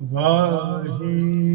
ਵਾਹੀ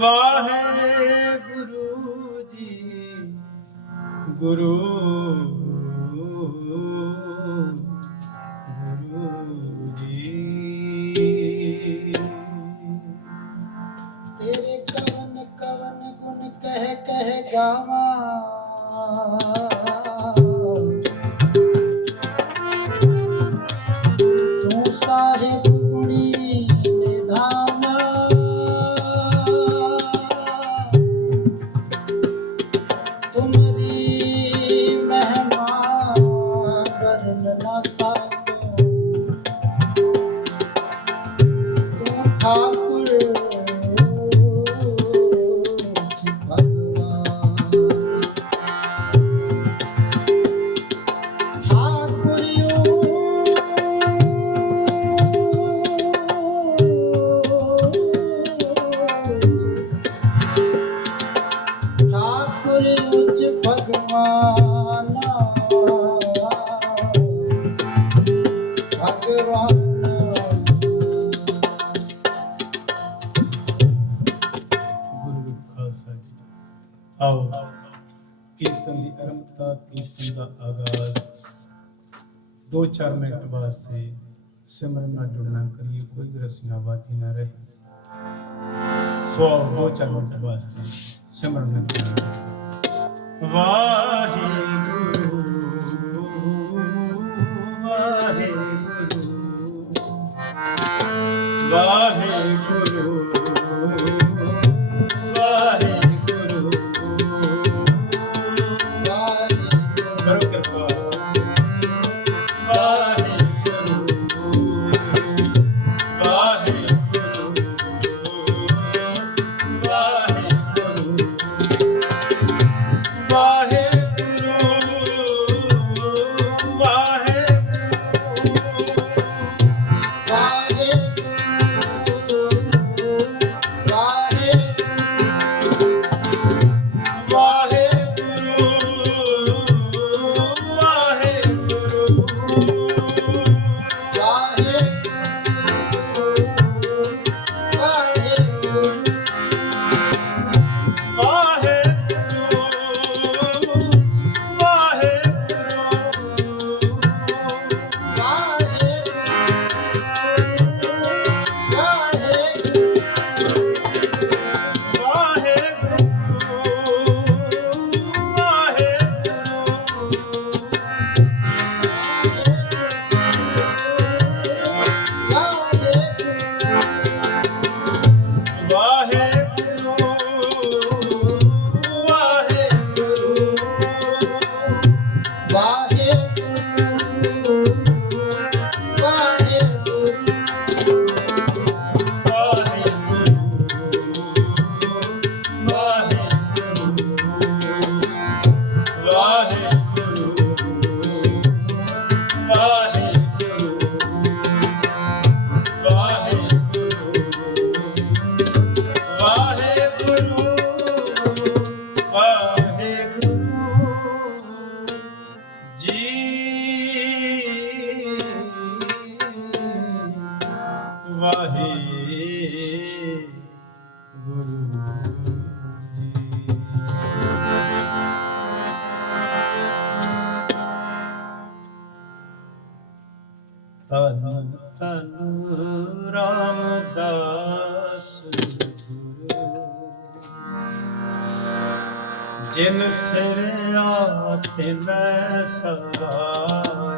ਵਾਹਿਗੁਰੂ ਜੀ ਗੁਰੂ सिमरन में जुड़ना करिए कोई भी रसनाबादी ना रहे सो दो चार मिनट वास्ते सिमरन में वाहिगुरु ਜਿਨ ਸਿਰ ਆ ਤੇ ਮੈਂ ਸਦਾ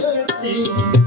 de ti.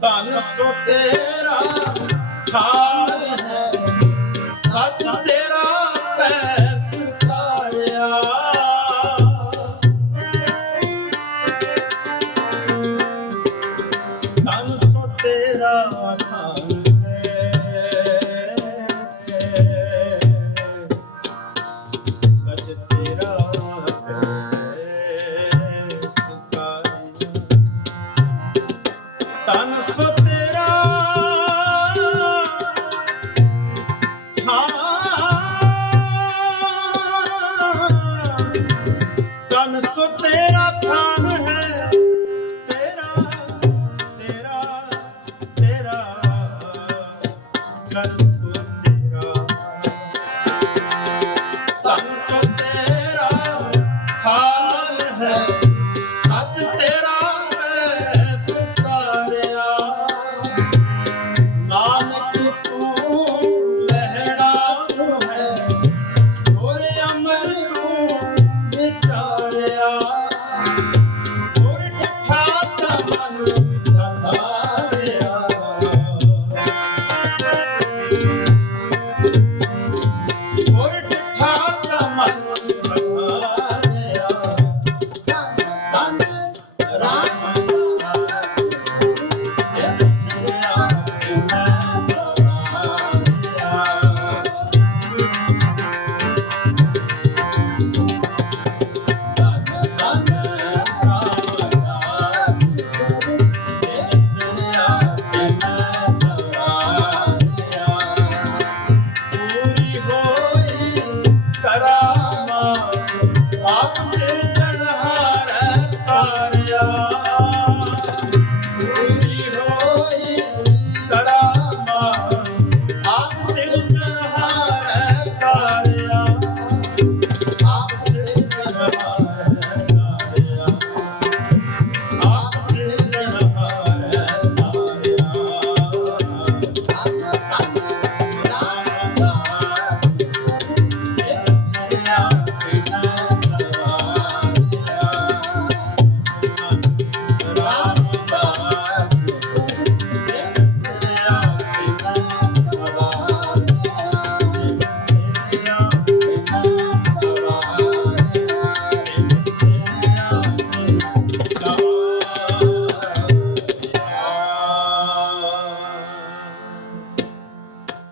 ਧਨ ਸੋ ਤੇਰਾ ਖਾ Because